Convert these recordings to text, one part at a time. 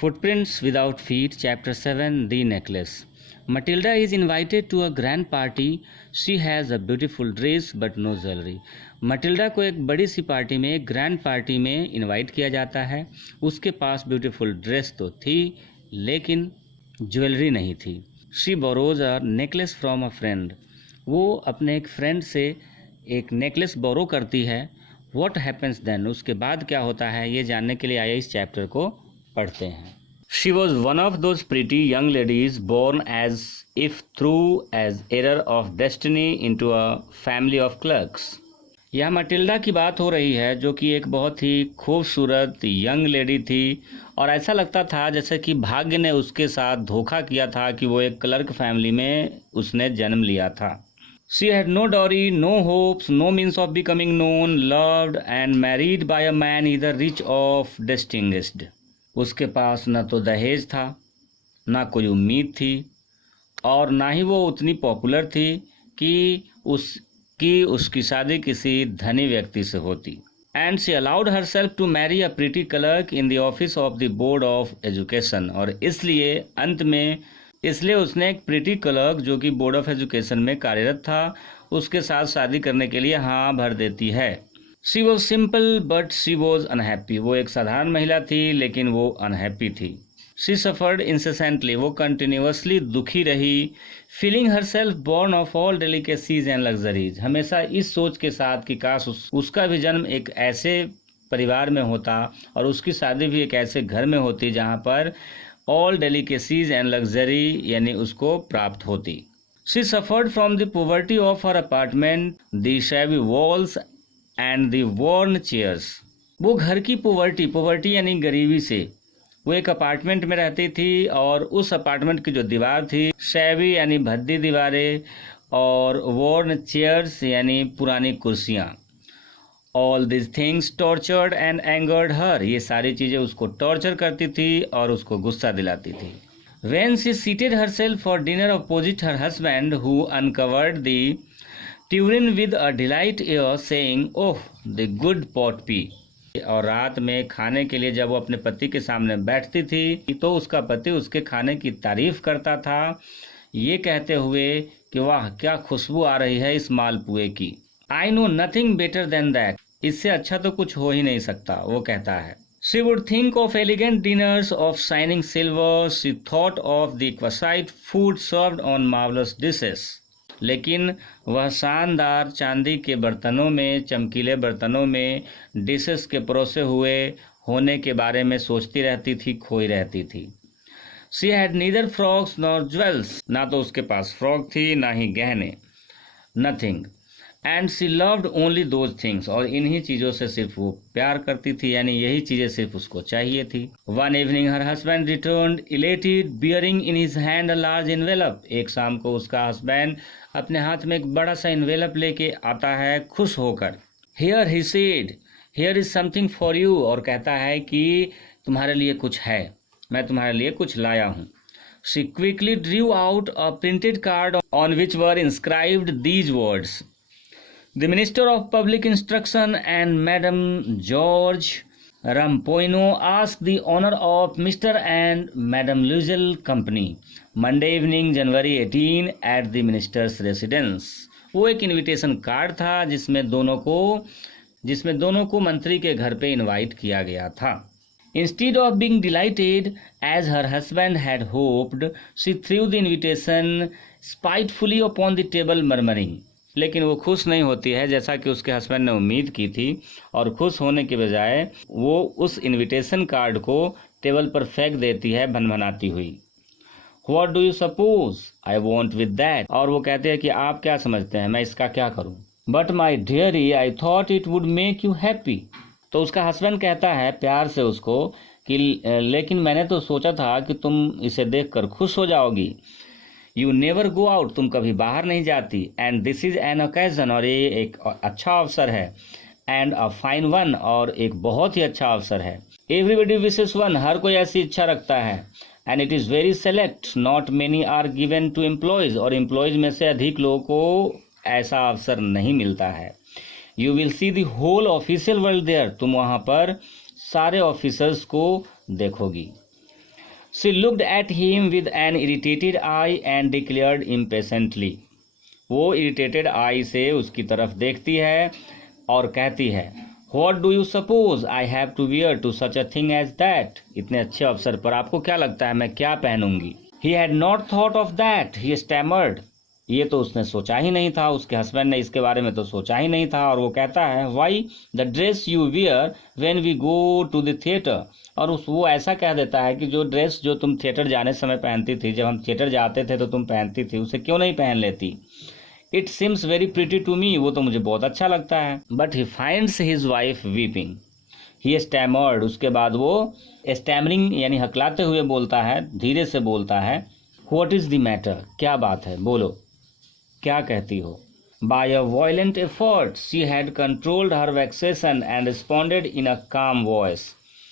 Footprints Without Feet, Chapter 7, The Necklace. Matilda is invited to a grand party. She has a beautiful dress but no jewelry. Matilda को एक बड़ी सी party में, एक grand party में invite किया जाता है। उसके पास ब्यूटीफुल ड्रेस तो थी लेकिन ज्वेलरी नहीं थी। She borrows a necklace from a friend. वो अपने एक फ्रेंड से एक नेकलेस बोरो करती है। व्हाट हैपन्स देन, उसके बाद क्या होता है, ये जानने के लिए आइए इस चैप्टर को पढ़ते हैं। She was one of those pretty young ladies born as if through as error of destiny into a family of clerks. यह मटिल्डा की बात हो रही है जो कि एक बहुत ही खूबसूरत यंग लेडी थी और ऐसा लगता था जैसे कि भाग्य ने उसके साथ धोखा किया था कि वो एक क्लर्क फैमिली में उसने जन्म लिया था। She had no dowry, no hopes, no means of becoming known, loved and married by a man either rich or distinguished. उसके पास न तो दहेज था, ना कोई उम्मीद थी और ना ही वो उतनी पॉपुलर थी कि उसकी शादी किसी धनी व्यक्ति से होती। And she allowed herself to marry a pretty clerk in the office of the board of education. और इसलिए उसने एक प्रिटी क्लर्क जो कि बोर्ड ऑफ एजुकेशन में कार्यरत था उसके साथ शादी करने के लिए हाँ भर देती है। She was simple but she was unhappy. वो एक साधारण महिला थी लेकिन वो अनहैप्पी थी। शी सफर्ड इंसेसेंटली, वो कंटिन्यूसली दुखी रही। Feeling her self born of all delicacies and luxuries, हमेशा इस सोच के साथ कि काश उसका भी जन्म एक ऐसे परिवार में होता और उसकी शादी भी एक ऐसे घर में होती जहाँ पर ऑल डेलिकेसीज एंड लग्जरी यानी उसको प्राप्त होती। She suffered from the poverty of her apartment, the shabby walls and the worn chairs. वो घर की पॉवर्टी यानी गरीबी से, वो एक अपार्टमेंट में रहती थी और उस अपार्टमेंट की जो दीवार थी, शैवी यानी भद्दी दीवारें और वॉर्न चेयर्स यानी पुरानी कुर्सियाँ। All this things tortured and angered her, ये सारी चीज़ें उसको टॉर्चर करती थी और उसको गुस्सा दिलाती थी। When she seated herself for dinner opposite her husband who uncovered the Turin with a delight air saying oh the good pot P. और रात में खाने के लिए जब वो अपने पति के सामने बैठती थी तो उसका पति उसके खाने की तारीफ करता था ये कहते हुए कि वाह क्या खुशबू आ रही है इस मालपुए की। I know nothing better than that, इससे अच्छा तो कुछ हो ही नहीं सकता, वो कहता है। She would think of elegant dinners of shining silver, she thought of the exquisite food served on marvellous dishes. लेकिन वह शानदार चांदी के बर्तनों में, चमकीले बर्तनों में डिशेस के परोसे हुए होने के बारे में सोचती रहती थी, खोई रहती थी। She had neither frocks nor jewels, ना तो उसके पास फ्रॉक थी ना ही गहने, nothing. And she loved only those things, और इन्हीं चीज़ों से सिर्फ वो प्यार करती थी, यानी यही चीज़ें सिर्फ उसको चाहिए थी। One evening her husband returned elated bearing in his hand a large envelope. एक शाम को उसका हस्बैंड अपने हाथ में एक बड़ा सा एनवेलप लेके आता है खुश होकर। Here he said, here is something for you, और कहता है कि तुम्हारे लिए कुछ है, मैं तुम्हारे लिए कुछ लाया हूँ। She quickly Drew out a printed card on which were inscribed these words, The Minister of Public Instruction and Madam George Rampoino ask the honor of Mr. and Madam Luzel Company, Monday evening January 18 at the Minister's residence। वो एक invitation card था जिसमें दोनों को मंत्री के घर पे इनवाइट किया गया था। Instead of being delighted as her husband had hoped, she threw the invitation spitefully upon the table murmuring, लेकिन वो खुश नहीं होती है जैसा कि उसके हस्बैंड ने उम्मीद की थी, और खुश होने के बजाय वो उस इनविटेशन कार्ड को टेबल पर फेंक देती है भनभनाती हुई। What do you suppose I want with that, और वो कहते हैं कि आप क्या समझते हैं मैं इसका क्या करूं। But my diary I thought it would make you happy. तो उसका हस्बैंड कहता है प्यार से उसको कि लेकिन मैंने तो सोचा था कि तुम इसे देखकर खुश हो जाओगी। यू नेवर गो आउट, तुम कभी बाहर नहीं जाती। And this is an occasion, और ये एक अच्छा अवसर है। एंड अ फाइन वन, और एक बहुत ही अच्छा अवसर है। एवरीबडी विशेस वन, हर कोई ऐसी इच्छा रखता है। And it is very select, not many are given to employees, और एम्प्लॉयज़ में से अधिक लोगों को ऐसा अवसर नहीं मिलता है। You will see the whole official world there, तुम वहाँ पर सारे ऑफिसर्स को देखोगी। She looked at him with an irritated eye and declared impatiently. वो irritated eye से उसकी तरफ देखती है और कहती है, What do you suppose I have to wear to such a thing as that? इतने अच्छे अवसर पर आपको क्या लगता है मैं क्या पहनूंगी? He had not thought of that. He stammered. ये तो उसने सोचा ही नहीं था, उसके हस्बैंड ने इसके बारे में तो सोचा ही नहीं था। और वो कहता है, why the dress you wear when we go to the theatre. और वो ऐसा कह देता है कि जो ड्रेस जो तुम थिएटर जाने समय पहनती थी, जब हम थिएटर जाते थे तो तुम पहनती थी, उसे क्यों नहीं पहन लेती? It seems very pretty to me, वो तो मुझे बहुत अच्छा लगता है। But he finds his wife weeping. He stammered, उसके बाद वो स्टैमरिंग यानी हकलाते हुए बोलता है, धीरे से बोलता है, व्हाट इज द मैटर, क्या बात है, बोलो क्या कहती हो? By a violent effort, she had controlled her vexation and responded in a calm voice.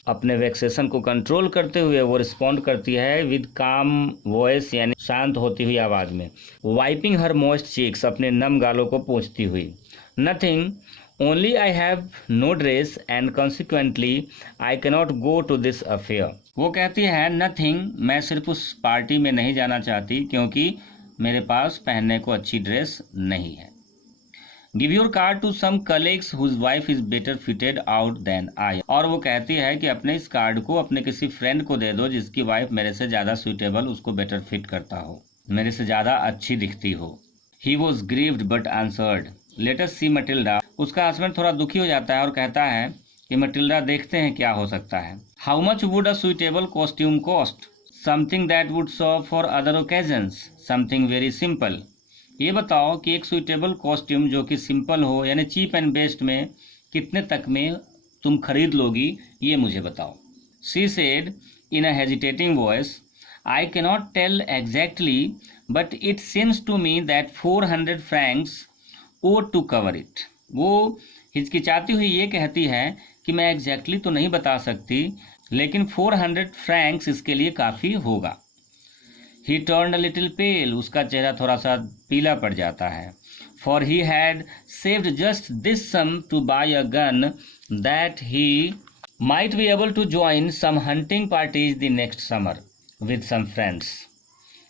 अपने वेक्सेशन को कंट्रोल करते हुए वो रिस्पॉन्ड करती है विद काम वॉइस यानी शांत होती हुई आवाज़ में। वाइपिंग हर मॉइस्ट चीक्स, अपने नम गालों को पोंछती हुई। Nothing, only I have no dress and consequently I cannot go to this affair. वो कहती है, नथिंग, मैं सिर्फ उस पार्टी में नहीं जाना चाहती क्योंकि मेरे पास पहनने को अच्छी ड्रेस नहीं है। Give your card to some colleagues whose wife is better fitted out than I. और वो कहती है कि अपने इस कार्ड को अपने किसी फ्रेंड को दे दो जिसकी वाइफ मेरे से ज़्यादा सुइटेबल, उसको बेटर फिट करता हो, मेरे से ज़्यादा अच्छी दिखती हो। He was grieved but answered, let us see Mathilde. उसका हस्बैंड थोड़ा दुखी हो जाता है और कहता है कि मटिल्डा, देखते हैं क्या हो सकता है। How much would a suitable costume cost? Something that would serve for other occasions, something very simple. ये बताओ कि एक सुइटेबल कॉस्ट्यूम जो कि सिंपल हो यानी चीप एंड बेस्ट में कितने तक में तुम खरीद लोगी, ये मुझे बताओ। She said in a hesitating voice, I cannot tell exactly but it seems to me that 400 francs ought to cover it. वो हिचकिचाती हुई ये कहती है कि मैं एग्जैक्टली तो नहीं बता सकती, लेकिन 400 francs इसके लिए काफ़ी होगा। He turned a little pale, उसका चेहरा थोड़ा सा पीला पड़ जाता है। For he had saved just this sum to buy a gun that he might be able to join some hunting parties the next summer with some friends.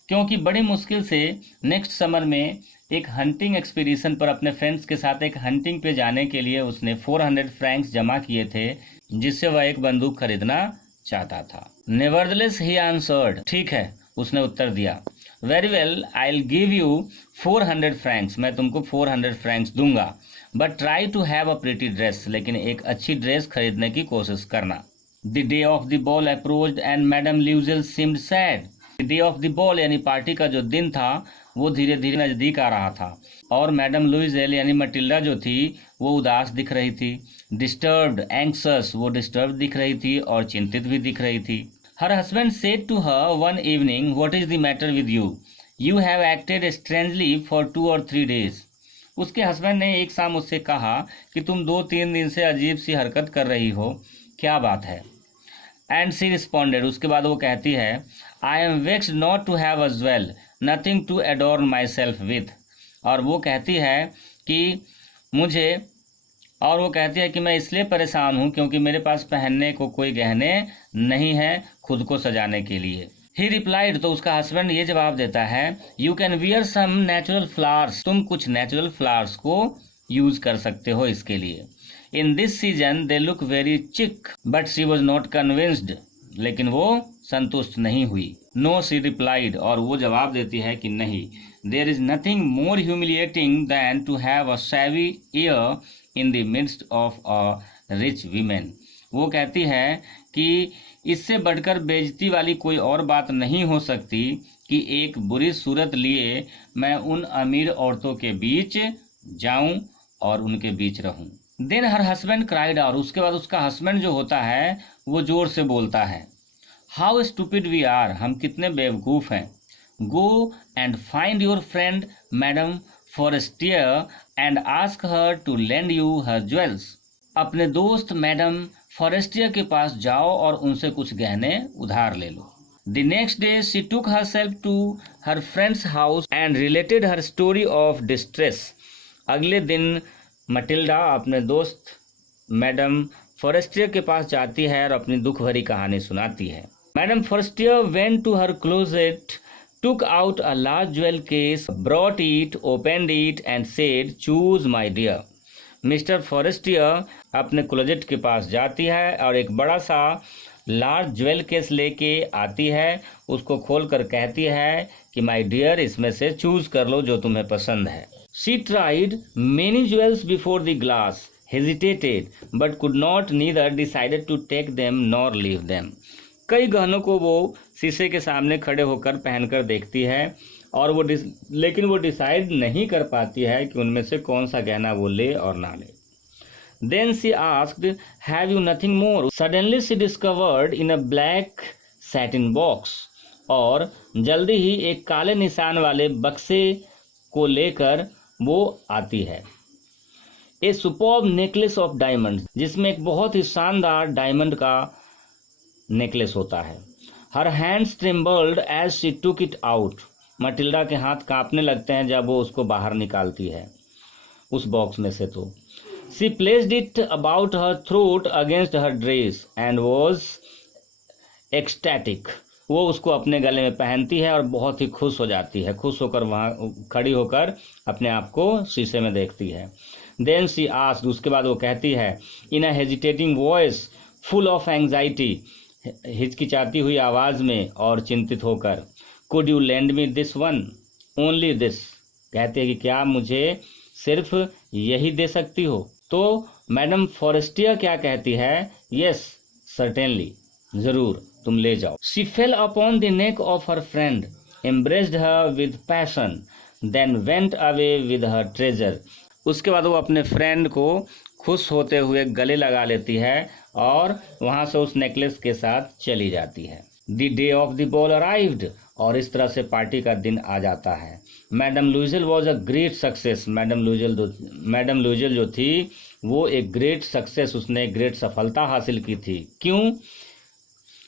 क्योंकि बड़ी मुश्किल से नेक्स्ट समर में एक हंटिंग एक्सपीडिशन पर अपने friends के साथ एक हंटिंग पे जाने के लिए उसने 400 francs जमा किए थे, जिससे वह एक बंदूक खरीदना चाहता था। Nevertheless he answered, ठीक है, उसने उत्तर दिया। Very well, I will give you 400 francs, मैं तुमको 400 francs दूंगा। But try to have a pretty dress, लेकिन एक अच्छी ड्रेस खरीदने की कोशिश करना। The day of the ball approached and madam Loisel seemed sad. The day of the ball यानी पार्टी का जो दिन था वो धीरे धीरे नज़दीक आ रहा था और मैडम लुइजेल यानी मटिल्डा जो थी वो उदास दिख रही थी। डिस्टर्ब्ड, एंक्सस, वो डिस्टर्ब दिख रही थी और चिंतित भी दिख रही थी। Her husband said to her one evening, what is the matter with you? You have acted strangely for 2 or 3 days. उसके हस्बैंड ने एक शाम उससे कहा कि तुम 2-3 दिन से अजीब सी हरकत कर रही हो, क्या बात है? And she responded, उसके बाद वो कहती है, I am vexed not to have as well, nothing to adorn myself with. और वो कहती है कि मैं इसलिए परेशान हूँ क्योंकि मेरे पास पहनने को कोई गहने नहीं है खुद को सजाने के लिए। ही रिप्लाइड, तो उसका हस्बैंड ये जवाब देता है, you can wear some natural flowers, तुम कुछ नेचुरल फ्लावर्स को यूज कर सकते हो इसके लिए। In this season they look very chic, but she was not convinced, लेकिन वो संतुष्ट नहीं हुई। नो, शी रिप्लाइड, और वो जवाब देती है कि नहीं। There is nothing more humiliating than to have a shabby air in the midst of a rich women. वो कहती है कि इससे बढ़कर बेइज्जती वाली कोई और बात नहीं हो सकती कि एक बुरी सूरत लिए मैं उन अमीर औरतों के बीच जाऊं और उनके बीच रहूं। देन हर हस्बैंड क्राइड, और उसके बाद उसका हस्बैंड जो होता है वो जोर से बोलता है, हाउ स्टूपिड वी आर, हम कितने बेवकूफ़ हैं। Go and find your friend madam Forestier and ask her to lend you her jewels. अपने दोस्त मैडम फॉरेस्टियर के पास जाओ और उनसे कुछ गहने उधार ले लो। The next day she took herself to her friends house and related her story of distress. अगले दिन मटिल्डा अपने दोस्त मैडम फॉरेस्टियर के पास जाती है और अपनी दुख भरी कहानी सुनाती है। Madame Forestier went to her closet, took out a large jewel case, brought it, opened it and said, "Choose, my dear." Mister Forestier अपने क्लोजेट के पास जाती है और एक बड़ा सा लार्ज ज्वेल केस लेके आती है, उसको खोलकर कहती है कि माय डियर, इसमें से चूज कर लो जो तुम्हें पसंद है। She tried many jewels before the glass, hesitated but could not, neither decided to take them nor leave them. कई गहनों को वो शीशे के सामने खड़े होकर पहनकर देखती है और लेकिन वो डिसाइड नहीं कर पाती है कि उनमें से कौन सा गहना वो ले और ना ले। Then she asked, "Have you nothing more?" Suddenly she discovered in a black satin box, और जल्दी ही एक काले निशान वाले बक्से को लेकर वो आती है। ए सुपर्ब नेकलेस ऑफ डायमंड, जिसमें एक बहुत ही शानदार डायमंड का नेकलेस होता है। Her hands trembled as she took it out, Mathilde के हाथ कांपने लगते हैं जब वो उसको बाहर निकालती है उस बॉक्स में से। तो she placed it about her throat against her dress and was ecstatic. वो उसको अपने गले में पहनती है और बहुत ही खुश हो जाती है, खुश होकर वहाँ खड़ी होकर अपने आप को शीशे में देखती है। देन शी आस्क्ड, उसके बाद वो कहती है in a hesitating voice full of anxiety, हिचकिचाती हुई आवाज़ में और चिंतित होकर, could you lend me this one, only this, कहते हैं कि क्या मुझे सिर्फ यही दे सकती हो। तो मैडम फॉरेस्टियर क्या कहती है, यस सर्टेनली, ज़रूर तुम ले जाओ। She fell upon the neck of her friend, embraced her with passion, then went away with her treasure. उसके बाद वो अपने फ्रेंड को खुश होते हुए गले लगा लेती है और वहाँ से उस नेकलेस के साथ चली जाती है। The day of the ball arrived, और इस तरह से पार्टी का दिन आ जाता है। Madam Loisel was a great success, madam Loisel जो थी वो एक ग्रेट सक्सेस, उसने एक ग्रेट सफलता हासिल की थी। क्यों?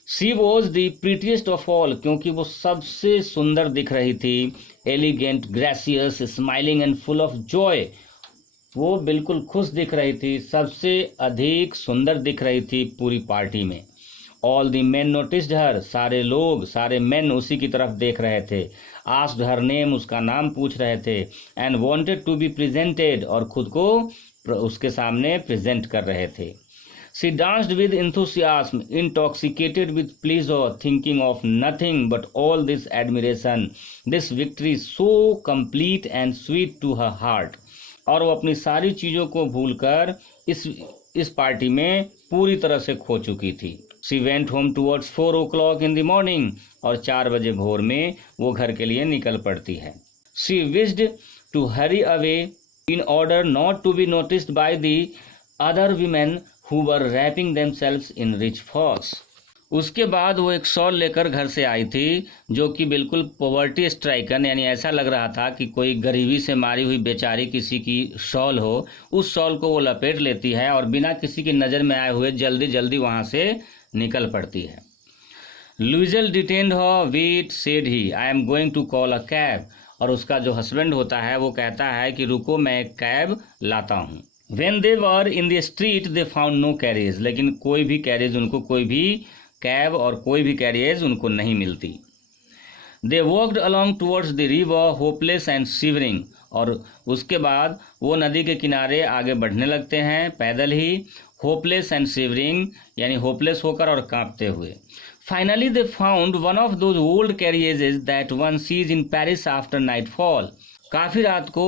She was the prettiest of all, क्योंकि वो सबसे सुंदर दिख रही थी। Elegant, gracious, smiling and full of Joy, वो बिल्कुल खुश दिख रही थी, सबसे अधिक सुंदर दिख रही थी पूरी पार्टी में। ऑल द मेन नोटिस्ड हर, सारे लोग, सारे मेन उसी की तरफ देख रहे थे। आस्क्ड हर नेम, उसका नाम पूछ रहे थे। And wanted to be presented, और खुद को उसके सामने प्रेजेंट कर रहे थे। She danced with enthusiasm, intoxicated with pleasure, thinking of nothing but all this admiration, this victory so complete and sweet to her heart। और वो अपनी सारी चीज़ों को भूलकर इस पार्टी में पूरी तरह से खो चुकी थी। She went home towards 4 o'clock in the morning, और 4 बजे भोर में वो घर के लिए निकल पड़ती है। She wished to hurry away in order not to be noticed by the other women who were wrapping themselves in rich furs. उसके बाद वो एक शॉल लेकर घर से आई थी जो कि बिल्कुल पॉवर्टी स्ट्राइकन, यानी ऐसा लग रहा था कि कोई गरीबी से मारी हुई बेचारी किसी की शॉल हो। उस शॉल को वो लपेट लेती है और बिना किसी की नज़र में आए हुए जल्दी जल्दी वहाँ से निकल पड़ती है। Loisel detained her, wait said he, I am going to call a cab. और उसका जो हस्बैंड होता है वो कहता है कि रुको, मैं एक कैब लाता हूँ। When they were in the street they found no carriage, लेकिन कोई भी कैरियज उनको, कोई भी कैब और कोई भी कैरियज उनको नहीं मिलती। They walked along towards the river hopeless and shivering, और उसके बाद वो नदी के किनारे आगे बढ़ने लगते हैं पैदल ही, hopeless and shivering यानी होपलेस होकर और कांपते हुए। Finally they found one of those old carriages that one sees in Paris after nightfall। काफ़ी रात को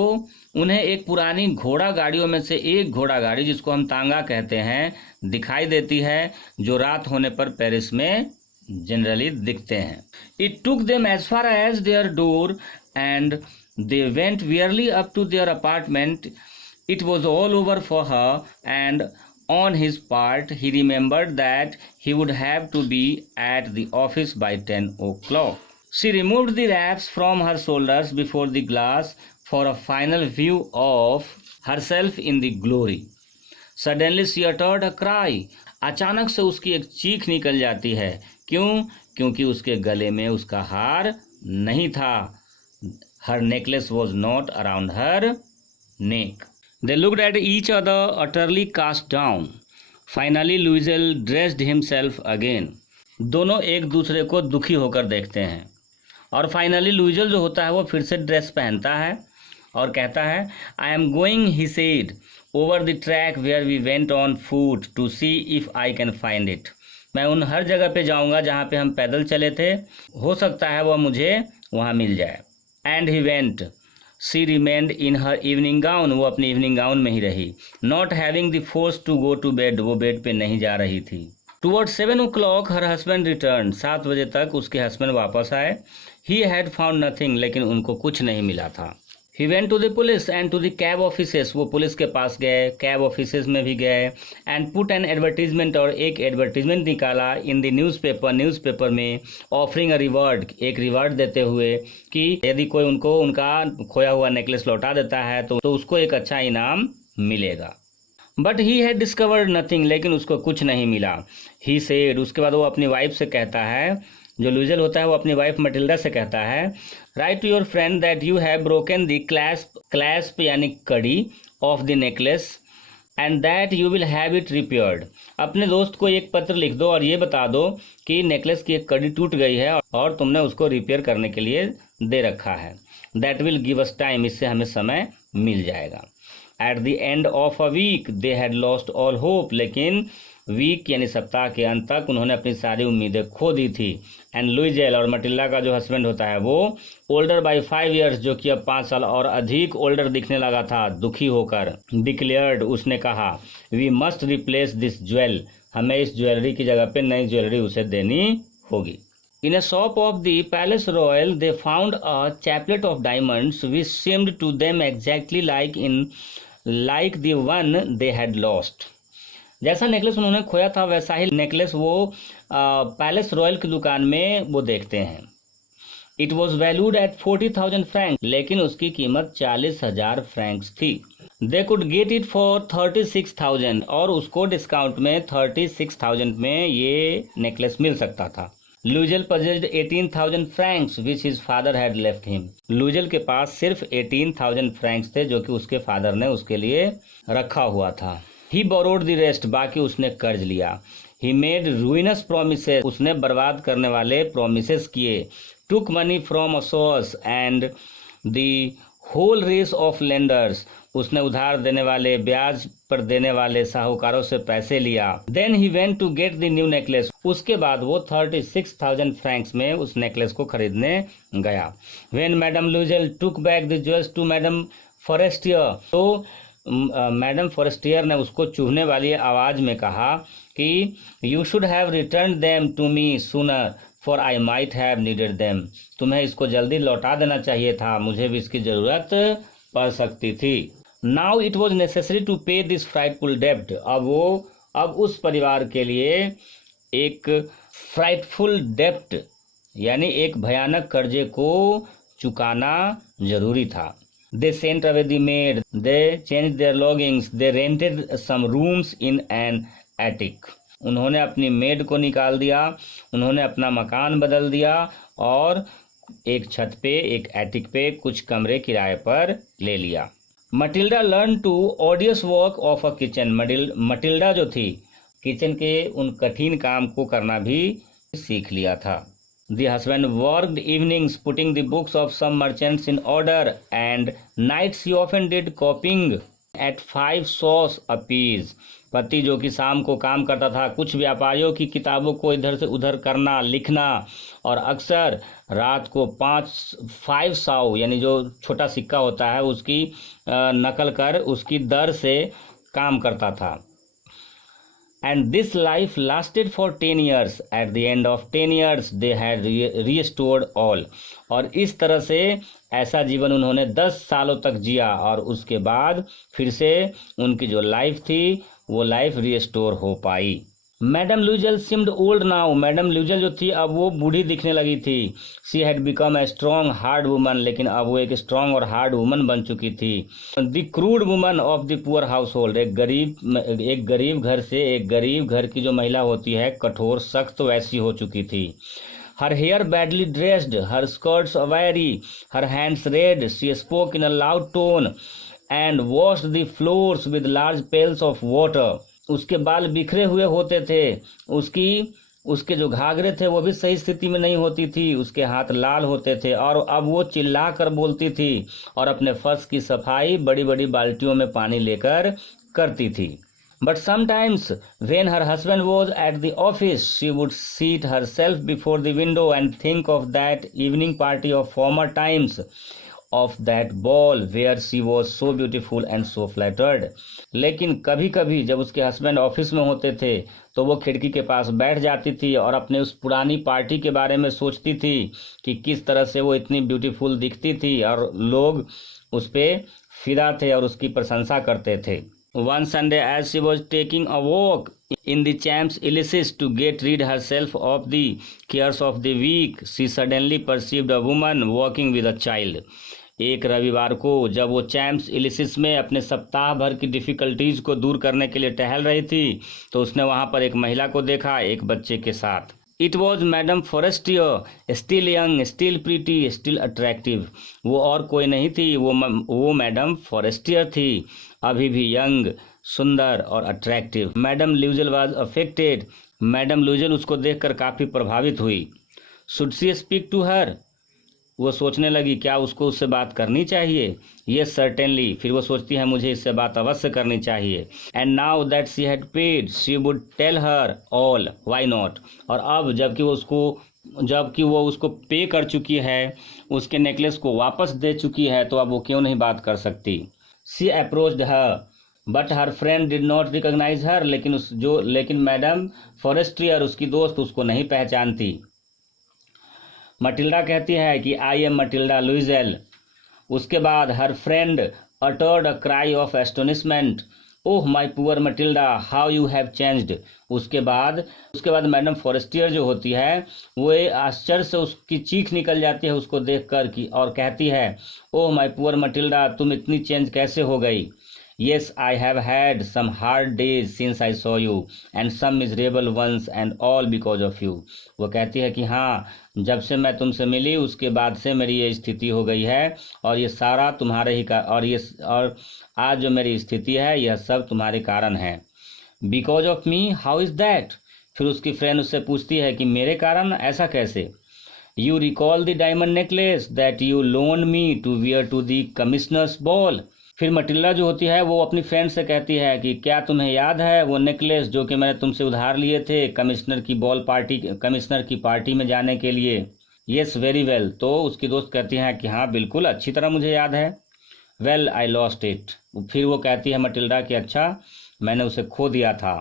उन्हें एक पुरानी घोड़ा गाड़ियों में से एक घोड़ा गाड़ी, जिसको हम तांगा कहते हैं, दिखाई देती है, जो रात होने पर पेरिस में जनरली दिखते हैं। It took them as far as their door and they went wearily up to their apartment. It was all over for her and on his part he remembered that he would have to be at the office by 10 o'clock. She removed the wraps from her shoulders before the glass for a final view of herself in the glory. Suddenly she uttered a cry. अचानक से उसकी एक चीख निकल जाती है। क्यों? क्योंकि उसके गले में उसका हार नहीं था। Her necklace was not around her neck. They looked at each other utterly cast down. Finally Louisel dressed himself again. दोनों एक दूसरे को दुखी होकर देखते हैं। और फाइनली लुइजल जो होता है वो फिर से ड्रेस पहनता है और कहता है, I am going, he said, over the track where we went on foot to see if I can find it. मैं उन हर जगह पे जाऊंगा जहाँ पे हम पैदल चले थे, हो सकता है वह मुझे वहाँ मिल जाए। And he went, she remained in her evening gown, वो अपनी इवनिंग गाउन में ही रही। Not having the force to go to bed, वो बेड पे नहीं जा रही थी। Toward 7 o'clock her husband return, 7 बजे तक उसके हस्बैंड वापस आए। ही हैड फाउंड नथिंग, लेकिन उनको कुछ नहीं मिला था। He went to the police and to the cab offices, वो पुलिस के पास गए, कैब ऑफिसेस में भी गए। एंड पुट एन एडवर्टीजमेंट, और एक एडवर्टीजमेंट निकाला इन द न्यूज़पेपर में, ऑफरिंग अ रिवार्ड, एक रिवार्ड देते हुए कि यदि कोई उनको उनका खोया हुआ नेकलेस लौटा देता है तो उसको एक अच्छा इनाम मिलेगा। But he had discovered nothing, लेकिन उसको कुछ नहीं मिला। ही सेड, उसके बाद वो अपनी वाइफ से कहता है, जो लुइजल होता है वो अपनी वाइफ मटिल्डा से कहता है, write to your friend that you have broken the clasp यानी कड़ी of the necklace and that you will have it repaired. अपने दोस्त को एक पत्र लिख दो और ये बता दो कि नेकलेस की एक कड़ी टूट गई है और तुमने उसको रिपेयर करने के लिए दे रखा है। That will give us time, इससे हमें समय मिल जाएगा। At the end of a week they had lost all hope, लेकिन वीक यानी सप्ताह के अंत तक उन्होंने अपनी सारी उम्मीदें खो दी थी। एंड लुइजल, और मटिल्डा का जो हस्बैंड होता है वो ओल्डर बाय 5 years, जो कि अब 5 साल और अधिक ओल्डर दिखने लगा था, दुखी होकर डिक्लेयर्ड, उसने कहा, we must replace this jewel, हमें इस ज्वेलरी की जगह पे नई ज्वेलरी उसे देनी होगी। In a shop of the Palace Royal, they found a chaplet of diamonds which seemed to them exactly like the one they had lost. जैसा नेकलेस उन्होंने खोया था वैसा ही नेकलेस वो पैलेस रॉयल की दुकान में वो देखते हैं। It was valued at 40,000 Frank, लेकिन उसकी कीमत 40,000 फ्रैंक्स थी। They could get it for 36,000, और उसको डिस्काउंट में 36,000 में ये नेकलेस मिल सकता था। लुइजल possessed 18,000 francs which his father had left him. लुइजल के पास सिर्फ 18,000 फ्रैंक्स थे जो कि उसके फादर ने उसके लिए रखा हुआ था। He borrowed the rest, बाकी उसने कर्ज लिया। He made ruinous promises, उसने बर्बाद करने वाले promises किए। Took money from a source and the whole race of lenders, उसने उधार देने वाले, ब्याज पर देने वाले साहूकारों से पैसे लिया। Then he went to get the new necklace, उसके बाद वो 36,000 फ्रैंक्स में उस नेकलेस को खरीदने गया। When madam Loisel took back the jewels to madam Forestier, तो मैडम फॉरेस्टियर ने उसको चुभने वाली आवाज में कहा कि you should have return them to me sooner for I might have needed them, तुम्हें इसको जल्दी लौटा देना चाहिए था, मुझे भी इसकी जरूरत पड़ सकती थी। Now it was necessary to pay this frightful डेब्ट, अब उस परिवार के लिए एक फ्राइटफुल डेब्ट यानी एक भयानक कर्जे को चुकाना जरूरी था। They sent away the maid, they change their lodgings, they rented some rooms in an attic, उन्होंने अपनी मेड को निकाल दिया, उन्होंने अपना मकान बदल दिया और एक छत पे, एक एटिक पे कुछ कमरे किराए पर ले लिया। Matilda learn to odious work of a kitchen, Matilda जो थी किचन के उन कठिन काम को करना भी सीख लिया था। The husband worked evenings putting the books of some merchants in order and nights he often did copying at 5 sous apiece, पति जो कि शाम को काम करता था कुछ व्यापारियों की किताबों को इधर से उधर करना, लिखना, और अक्सर रात को 5 सौ यानी जो छोटा सिक्का होता है उसकी नकल कर उसकी दर से काम करता था। And this life lasted for 10 years, eight the end of 10 years they had restored all, और इस तरह से ऐसा जीवन उन्होंने 10 सालों तक जिया और उसके बाद फिर से उनकी जो लाइफ थी वो लाइफ रिस्टोर हो पाई। Madam Loisel seemed old now, madam Loisel जो थी अब वो बूढ़ी दिखने लगी थी। She had become a strong hard woman, लेकिन अब वो एक स्ट्रॉन्ग और हार्ड वुमन बन चुकी थी। The crude woman of the poor house hold, एक गरीब घर से, एक गरीब घर की जो महिला होती है कठोर सख्त वैसी हो चुकी थी। Her hair badly dressed, her skirts awry, her hands red, she spoke in a loud tone and washed the floors with large pails of water, उसके बाल बिखरे हुए होते थे, उसकी उसके जो घाघरे थे वो भी सही स्थिति में नहीं होती थी, उसके हाथ लाल होते थे और अब वो चिल्ला कर बोलती थी और अपने फर्श की सफाई बड़ी बड़ी बाल्टियों में पानी लेकर करती थी। But sometimes when her husband was at the office, she would seat herself before the window and think of that evening party of former times, of that ball where she was so beautiful and so flattered. लेकिन कभी कभी जब उसके husband office में होते थे तो वो खिड़की के पास बैठ जाती थी और अपने उस पुरानी पार्टी के बारे में सोचती थी कि किस तरह से वो इतनी ब्यूटीफुल दिखती थी और लोग उस पर फिदा थे और उसकी प्रशंसा करते थे। One Sunday, as she was taking a walk in the Champs-Elysees to get rid herself of the cares of the week, she suddenly perceived a woman walking with a child. एक रविवार को जब वो चैम्प्स इलिसिस में अपने सप्ताह भर की डिफ़िकल्टीज को दूर करने के लिए टहल रही थी तो उसने वहाँ पर एक महिला को देखा एक बच्चे के साथ। It was madam Forestier, still young, still pretty, still attractive. वो और कोई नहीं थी, वो मैडम फॉरेस्टियर थी, अभी भी यंग, सुंदर और attractive. Madam Loisel was affected. Madam Loisel उसको देखकर काफ़ी प्रभावित हुई। Should she speak to her? वो सोचने लगी क्या उसको उससे बात करनी चाहिए। Yes certainly. फिर वो सोचती है मुझे इससे बात अवश्य करनी चाहिए। And now that she had paid she would tell her all, why not. और अब जबकि वो उसको पे कर चुकी है, उसके नेकलेस को वापस दे चुकी है, तो अब वो क्यों नहीं बात कर सकती। She approached her but her friend did not recognise her. लेकिन मैडम फॉरेस्ट्रियर, उसकी दोस्त, उसको नहीं पहचानती। मटिल्डा कहती है कि आई एम मटिल्डा लुइजेल। उसके बाद हर friend uttered a cry of astonishment, oh my poor Matilda, how you have changed. उसके बाद मैडम फॉरेस्टियर जो होती है वो आश्चर्य से उसकी चीख निकल जाती है उसको देखकर कि और कहती है ओह माय पुअर मटिल्डा, तुम इतनी चेंज कैसे हो गई। Yes, I have had some hard days since I saw you and some miserable ones and all because of you. वो कहती है कि हाँ, जब से मैं तुमसे मिली उसके बाद से मेरी ये स्थिति हो गई है और ये सारा तुम्हारे ही और आज जो मेरी स्थिति है यह सब तुम्हारे कारण है। Because of me, how is that? फिर उसकी फ्रेंड उससे पूछती है कि मेरे कारण, ऐसा कैसे। You recall the diamond necklace that you loaned me to wear to the commissioner's ball. फिर मटिल्डा जो होती है वो अपनी फ्रेंड से कहती है कि क्या तुम्हें याद है वो नेकलेस जो कि मैंने तुमसे उधार लिए थे कमिश्नर की पार्टी में जाने के लिए। Yes very well. तो उसकी दोस्त कहती है कि हाँ बिल्कुल अच्छी तरह मुझे याद है। Well I lost it. फिर वो कहती है मटिल्डा कि अच्छा मैंने उसे खो दिया था।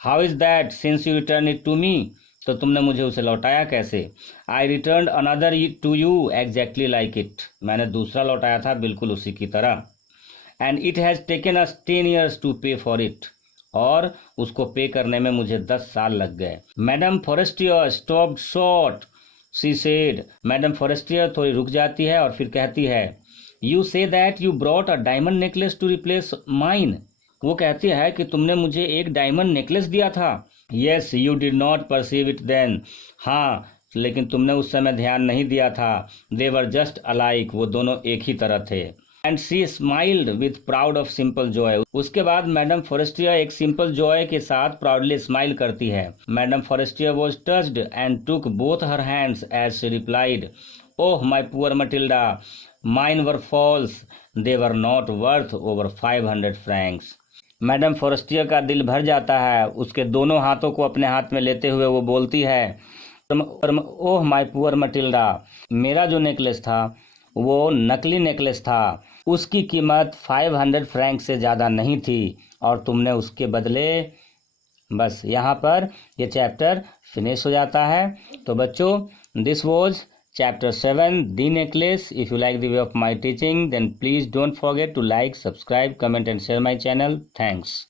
How is that since you return it to me. तो तुमने मुझे उसे लौटाया कैसे। I return another to you exactly like it. मैंने दूसरा लौटाया था बिल्कुल उसी की तरह। And it has taken us 10 years to pay for it. और उसको पे करने में मुझे 10 साल लग गए। Madam Forestier stopped short, she said. Madam Forestier थोड़ी रुक जाती है और फिर कहती है you say that you brought a diamond necklace to replace mine. वो कहती है कि तुमने मुझे एक डायमंड नेकलेस दिया था। Yes you did not perceive it then. हाँ लेकिन तुमने उस समय ध्यान नहीं दिया था। They were just alike. वो दोनों एक ही तरह थे। And she smiled with proud of simple joy. उसके बाद मैडम फॉरेस्टियर एक सिंपल जॉय के साथ प्राउडली स्माइल करती है। Madam Forestier was touched and took both her hands as she replied oh my poor Matilda, mine were false, they were not worth over 500 francs। Madam Forestier का दिल भर जाता है। उसके दोनों हाथों को अपने हाथ में लेते हुए वो बोलती है ओह माई पुअर मटिल्डा, मेरा जो नेकलेस था वो नकली नेकलेस था, उसकी कीमत 500 francs से ज़्यादा नहीं थी और तुमने उसके बदले। बस यहाँ पर ये चैप्टर फिनिश हो जाता है। तो बच्चों this was chapter 7 the necklace. If you like the way of my teaching then please don't forget to like, subscribe, comment and share my channel. Thanks.